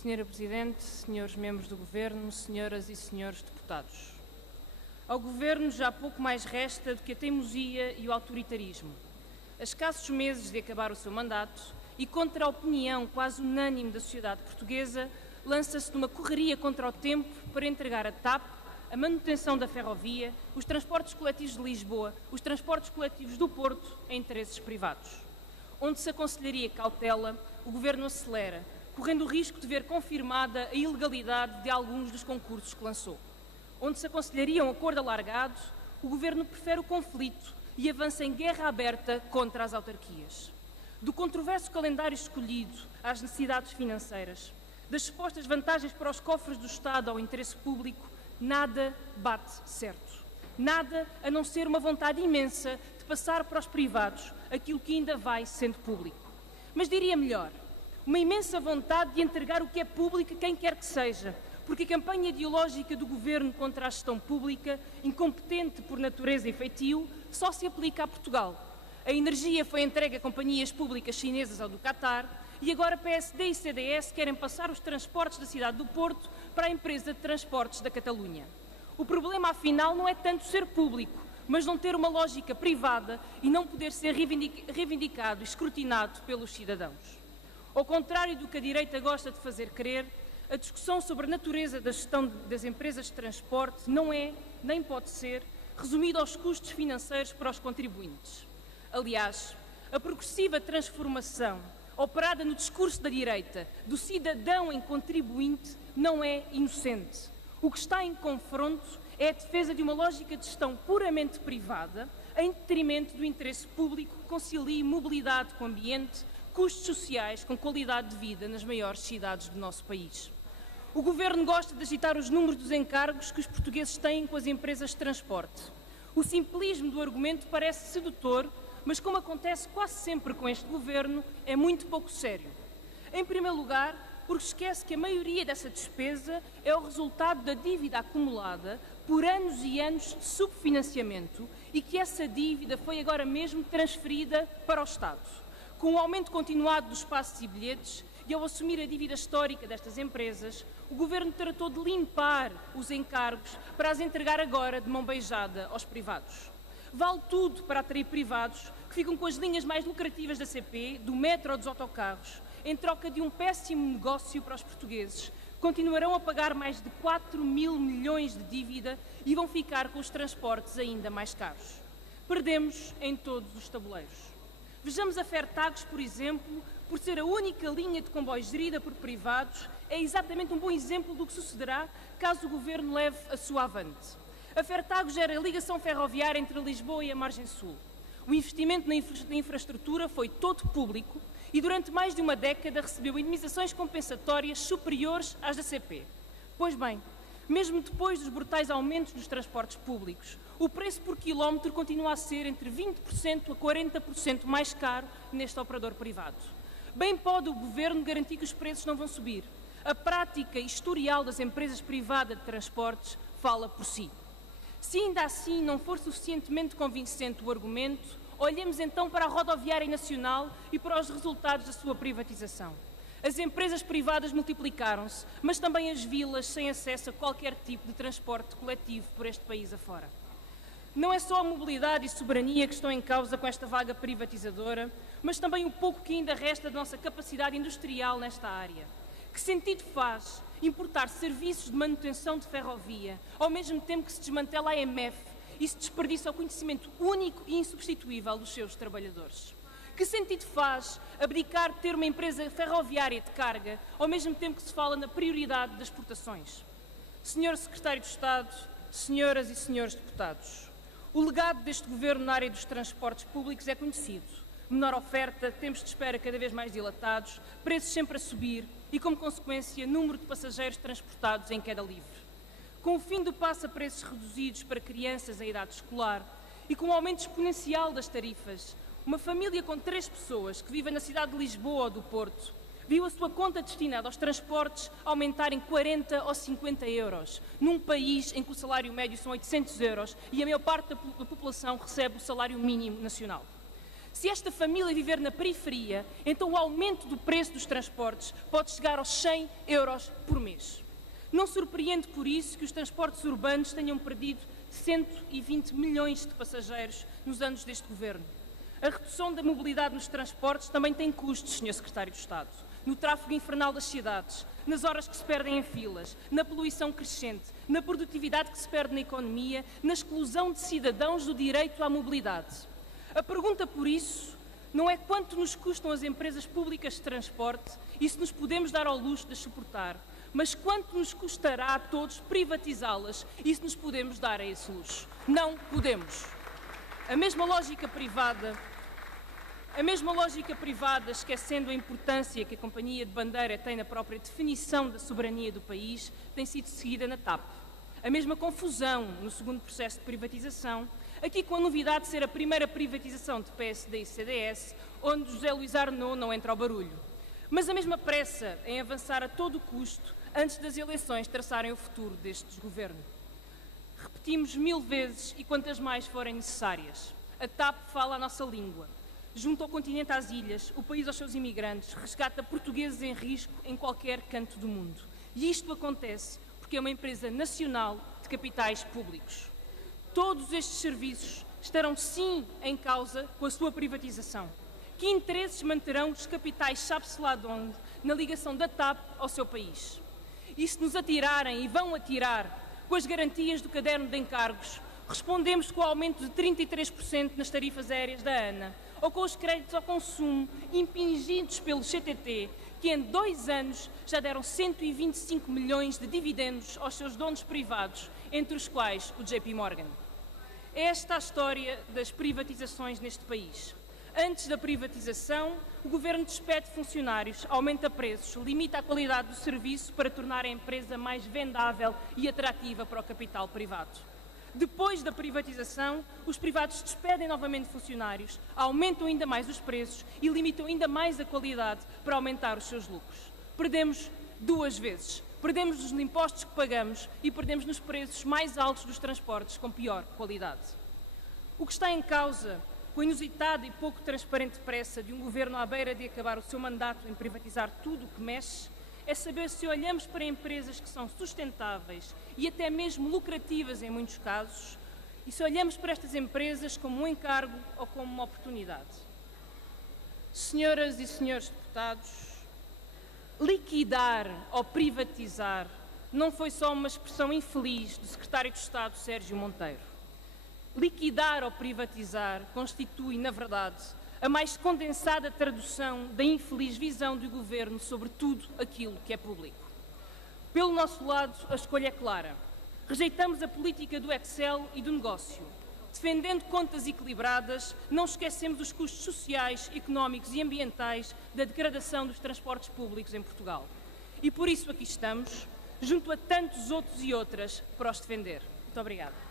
Senhora Presidente, senhores membros do Governo, senhoras e senhores deputados. Ao Governo já pouco mais resta do que a teimosia e o autoritarismo. A escassos meses de acabar o seu mandato e contra a opinião quase unânime da sociedade portuguesa, lança-se numa correria contra o tempo para entregar a TAP, a manutenção da ferrovia, os transportes coletivos de Lisboa, os transportes coletivos do Porto a interesses privados. Onde se aconselharia cautela, o Governo acelera, correndo o risco de ver confirmada a ilegalidade de alguns dos concursos que lançou. Onde se aconselharia um acordo alargado, o Governo prefere o conflito e avança em guerra aberta contra as autarquias. Do controverso calendário escolhido às necessidades financeiras, das supostas vantagens para os cofres do Estado ao interesse público, nada bate certo. Nada a não ser uma vontade imensa de passar para os privados aquilo que ainda vai sendo público. Mas diria melhor, uma imensa vontade de entregar o que é público a quem quer que seja, porque a campanha ideológica do Governo contra a gestão pública, incompetente por natureza e feitio, só se aplica a Portugal. A energia foi entregue a companhias públicas chinesas ou do Qatar e agora PSD e CDS querem passar os transportes da cidade do Porto para a empresa de transportes da Catalunha. O problema, afinal, não é tanto ser público, mas não ter uma lógica privada e não poder ser reivindicado e escrutinado pelos cidadãos. Ao contrário do que a direita gosta de fazer crer, a discussão sobre a natureza da gestão das empresas de transporte não é, nem pode ser, resumida aos custos financeiros para os contribuintes. Aliás, a progressiva transformação operada no discurso da direita do cidadão em contribuinte não é inocente. O que está em confronto é a defesa de uma lógica de gestão puramente privada, em detrimento do interesse público que concilie mobilidade com ambiente, custos sociais com qualidade de vida nas maiores cidades do nosso país. O Governo gosta de agitar os números dos encargos que os portugueses têm com as empresas de transporte. O simplismo do argumento parece sedutor, mas como acontece quase sempre com este Governo, é muito pouco sério. Em primeiro lugar, porque esquece que a maioria dessa despesa é o resultado da dívida acumulada por anos e anos de subfinanciamento e que essa dívida foi agora mesmo transferida para o Estado. Com o aumento continuado dos passos e bilhetes e ao assumir a dívida histórica destas empresas, o Governo tratou de limpar os encargos para as entregar agora de mão beijada aos privados. Vale tudo para atrair privados que ficam com as linhas mais lucrativas da CP, do metro ou dos autocarros, em troca de um péssimo negócio para os portugueses. Continuarão a pagar mais de 4 mil milhões de dívida e vão ficar com os transportes ainda mais caros. Perdemos em todos os tabuleiros. Vejamos a Fertagos, por exemplo, por ser a única linha de comboios gerida por privados, é exatamente um bom exemplo do que sucederá caso o Governo leve a sua avante. A Fertagos gera a ligação ferroviária entre Lisboa e a margem sul. O investimento na infraestrutura foi todo público e durante mais de uma década recebeu indemnizações compensatórias superiores às da CP. Pois bem, mesmo depois dos brutais aumentos dos transportes públicos, o preço por quilómetro continua a ser entre 20% a 40% mais caro neste operador privado. Bem pode o Governo garantir que os preços não vão subir. A prática historial das empresas privadas de transportes fala por si. Se ainda assim não for suficientemente convincente o argumento, olhemos então para a rodoviária nacional e para os resultados da sua privatização. As empresas privadas multiplicaram-se, mas também as vilas sem acesso a qualquer tipo de transporte coletivo por este país afora. Não é só a mobilidade e soberania que estão em causa com esta vaga privatizadora, mas também o pouco que ainda resta da nossa capacidade industrial nesta área. Que sentido faz importar serviços de manutenção de ferrovia, ao mesmo tempo que se desmantela a AMF e se desperdiça o conhecimento único e insubstituível dos seus trabalhadores? Que sentido faz abdicar de ter uma empresa ferroviária de carga, ao mesmo tempo que se fala na prioridade das exportações? Senhor Secretário de Estado, senhoras e senhores deputados, o legado deste Governo na área dos transportes públicos é conhecido. Menor oferta, tempos de espera cada vez mais dilatados, preços sempre a subir e, como consequência, número de passageiros transportados em queda livre. Com o fim do passe a preços reduzidos para crianças em idade escolar e com o aumento exponencial das tarifas, uma família com 3 pessoas que vive na cidade de Lisboa ou do Porto viu a sua conta destinada aos transportes aumentar em 40 ou 50 euros, num país em que o salário médio são 800 euros e a maior parte da população recebe o salário mínimo nacional. Se esta família viver na periferia, então o aumento do preço dos transportes pode chegar aos 100 euros por mês. Não surpreende por isso que os transportes urbanos tenham perdido 120 milhões de passageiros nos anos deste governo. A redução da mobilidade nos transportes também tem custos, Sr. Secretário de Estado. No tráfego infernal das cidades, nas horas que se perdem em filas, na poluição crescente, na produtividade que se perde na economia, na exclusão de cidadãos do direito à mobilidade. A pergunta, por isso, não é quanto nos custam as empresas públicas de transporte e se nos podemos dar ao luxo de as suportar, mas quanto nos custará a todos privatizá-las e se nos podemos dar a esse luxo. Não podemos. A mesma lógica privada, esquecendo a importância que a companhia de bandeira tem na própria definição da soberania do país, tem sido seguida na TAP. A mesma confusão no segundo processo de privatização, aqui com a novidade de ser a primeira privatização de PSD e CDS, onde José Luís Arnaud não entra ao barulho. Mas a mesma pressa em avançar a todo o custo antes das eleições traçarem o futuro deste desgoverno. Repetimos 1000 vezes e quantas mais forem necessárias. A TAP fala a nossa língua. Junto ao continente às ilhas, o país aos seus imigrantes, resgata portugueses em risco em qualquer canto do mundo. E isto acontece porque é uma empresa nacional de capitais públicos. Todos estes serviços estarão sim em causa com a sua privatização. Que interesses manterão os capitais, sabe-se lá de onde, na ligação da TAP ao seu país? E se nos atirarem, e vão atirar, com as garantias do caderno de encargos, respondemos com o aumento de 33% nas tarifas aéreas da ANA, ou com os créditos ao consumo impingidos pelo CTT, que em 2 anos já deram 125 milhões de dividendos aos seus donos privados, entre os quais o JP Morgan. É esta a história das privatizações neste país. Antes da privatização, o Governo despede funcionários, aumenta preços, limita a qualidade do serviço para tornar a empresa mais vendável e atrativa para o capital privado. Depois da privatização, os privados despedem novamente funcionários, aumentam ainda mais os preços e limitam ainda mais a qualidade para aumentar os seus lucros. Perdemos 2 vezes. Perdemos nos impostos que pagamos e perdemos nos preços mais altos dos transportes com pior qualidade. O que está em causa, com a inusitada e pouco transparente pressa de um governo à beira de acabar o seu mandato em privatizar tudo o que mexe, é saber se olhamos para empresas que são sustentáveis e até mesmo lucrativas em muitos casos, e se olhamos para estas empresas como um encargo ou como uma oportunidade. Senhoras e senhores deputados, liquidar ou privatizar não foi só uma expressão infeliz do Secretário de Estado Sérgio Monteiro. Liquidar ou privatizar constitui, na verdade, a mais condensada tradução da infeliz visão do Governo sobre tudo aquilo que é público. Pelo nosso lado, a escolha é clara. Rejeitamos a política do Excel e do negócio. Defendendo contas equilibradas, não esquecemos os custos sociais, económicos e ambientais da degradação dos transportes públicos em Portugal. E por isso aqui estamos, junto a tantos outros e outras, para os defender. Muito obrigada.